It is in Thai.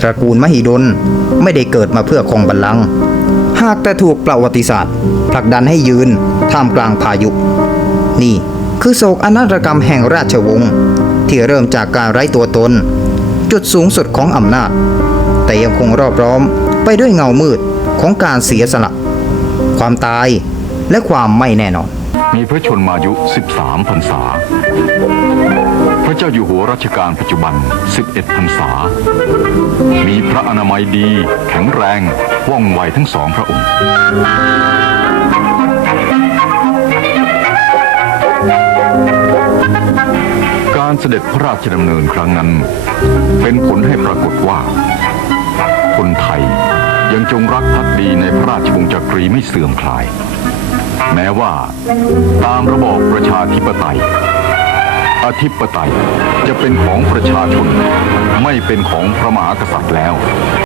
ตระกูลมหิดลไม่ได้เกิดมาเพื่อคองบัลลังก์หากแต่ถูกประวัติศาสตร์ ผลักดันให้ยืนท่ามกลางพายุ นี่คือโศกอนาถกรรมแห่งราชวงศ์ที่เริ่มจากการไร้ตัวตน จุดสูงสุดของอำนาจ แต่ยังคงรอบล้อมไปด้วยเงามืดของการเสียสละ ความตายและความไม่แน่นอน มีพระชนมายุ 13พรรษา พระเจ้าอยู่หัวรัชกาลปัจจุบัน 11พรรษา มีพระอนามัยดี แข็งแรง ว่องไวทั้งสองพระองค์การเสด็จพระราชดำเนินครั้งนั้น เป็นผลให้ปรากฏว่า คนไทยยังจงรักภักดีในพระราชวงศ์จักรีไม่เสื่อมคลาย แม้ว่าตามระบอบประชาธิปไตย อธิปไตยจะเป็นของประชาชน ไม่เป็นของพระมหากษัตริย์แล้ว